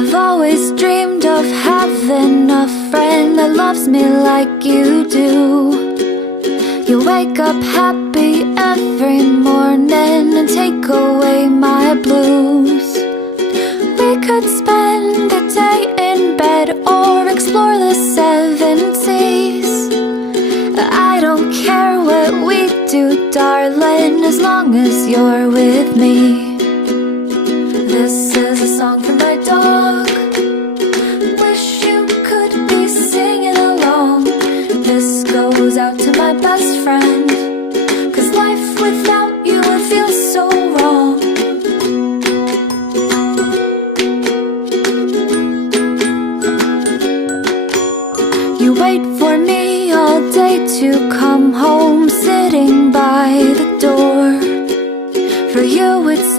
I've always dreamed of having a friend that loves me like you do. You wake up happy every morning and take away